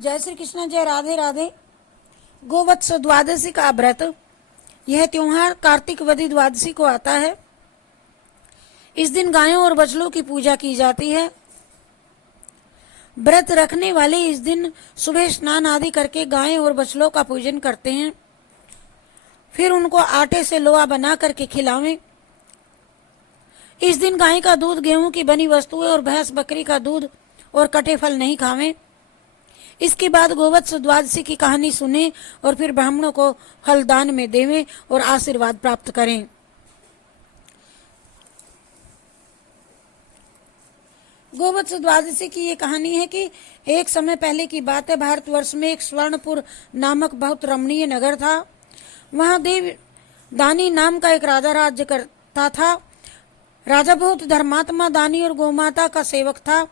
जय श्री कृष्ण, जय राधे राधे। गोवत्स द्वादशी का व्रत, यह त्योहार कार्तिक वदी द्वादशी को आता है। इस दिन गायों और बछड़ों की पूजा की जाती है। व्रत रखने वाले इस दिन सुबह स्नान आदि करके गाय और बछड़ों का पूजन करते हैं। फिर उनको आटे से लोआ बना करके खिलावें। इस दिन गाय का दूध, गेहूं की बनी वस्तुएं और भैंस बकरी का दूध और कटे फल नहीं खावें। इसके बाद गोवत्स द्वादशी की कहानी सुने और फिर ब्राह्मणों को फल दान में देवें और आशीर्वाद प्राप्त करें। गोवत्स द्वादशी की ये कहानी है कि एक समय पहले की बात है। भारतवर्ष में एक स्वर्णपुर नामक बहुत रमणीय नगर था। वहां देव दानी नाम का एक राजा राज्य करता था। राजा बहुत धर्मात्मा, दानी और गोमाता का सेवक था।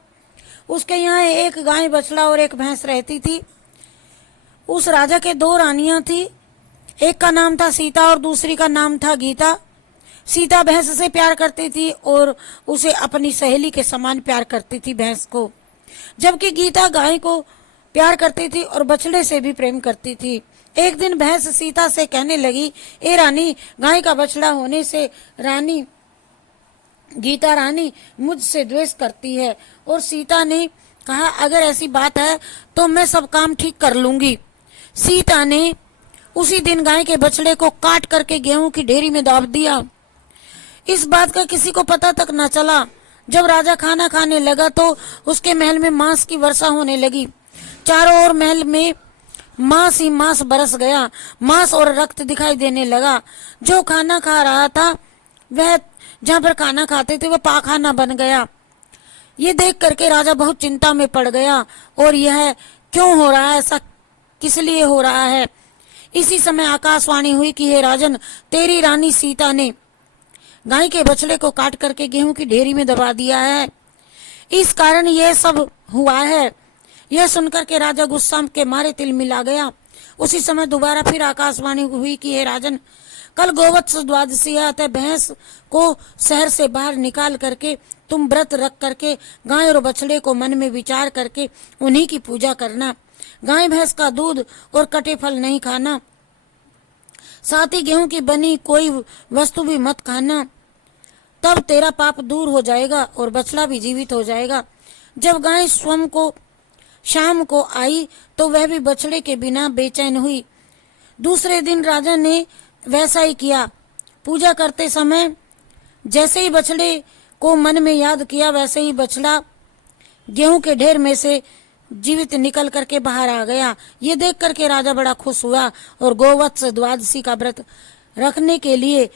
उसके यहाँ एक गाय, बछड़ा और एक भैंस रहती थी। उस राजा के दो रानियां थी। एक का नाम था सीता और दूसरी का नाम था गीता। सीता भैंस से प्यार करती थी और उसे अपनी सहेली के समान प्यार करती थी, भैंस को, जबकि गीता गाय को प्यार करती थी और बछड़े से भी प्रेम करती थी। एक दिन भैंस सीता से कहने लगी, ए रानी, गाय का बछड़ा होने से गीता रानी मुझसे द्वेष करती है। और सीता ने कहा, अगर ऐसी बात है तो मैं सब काम ठीक कर लूंगी। सीता ने उसी दिन गाय के बछड़े को काट करके गेहूं की ढेरी में दाब दिया। इस बात का किसी को पता तक न चला। जब राजा खाना खाने लगा तो उसके महल में मांस की वर्षा होने लगी। चारों ओर महल में मांस ही मांस बरस गया। मांस और रक्त दिखाई देने लगा। जो खाना खा रहा था, वह जहाँ पर खाना खाते थे वह पाखाना बन गया। ये देख करके राजा बहुत चिंता में पड़ गया। और यह क्यों हो रहा है, ऐसा किस लिए हो रहा है। इसी समय आकाशवाणी हुई कि हे राजन, तेरी रानी सीता ने गाय के बछड़े को काट करके गेहूं की ढेरी में दबा दिया है, इस कारण यह सब हुआ है। यह सुनकर के राजा गुस्सा के मारे तिलमिला गया। उसी समय दोबारा फिर आकाशवाणी हुई कि हे राजन, कल गोवत्स द्वादशी है, अतः भैंस को शहर से बाहर निकाल करके तुम व्रत रख करके गाय और बछड़े को मन में विचार करके उन्हीं की पूजा करना। गाय भैंस का दूध और कटे फल नहीं खाना, साथ ही गेहूं की बनी कोई वस्तु भी मत खाना। तब तेरा पाप दूर हो जाएगा और बछड़ा भी जीवित हो जाएगा। जब गाय स्वयं को शाम को आई तो वह भी बछड़े के बिना बेचैन हुई। दूसरे दिन राजा ने वैसा ही किया। पूजा करते समय जैसे ही बछड़े को मन में याद किया, वैसे ही बछड़ा गेहूं के ढेर में से जीवित निकल करके बाहर आ गया। ये देख करके राजा बड़ा खुश हुआ और गोवत्स द्वादशी का व्रत रखने के लिए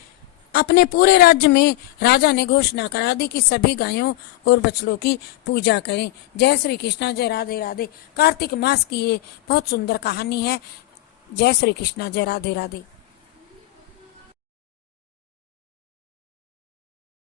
अपने पूरे राज्य में राजा ने घोषणा करा दी कि सभी गायों और बछड़ों की पूजा करें। जय श्री कृष्णा, जय राधे राधे। कार्तिक मास की ये बहुत सुंदर कहानी है। जय श्री कृष्णा, जय राधे राधे।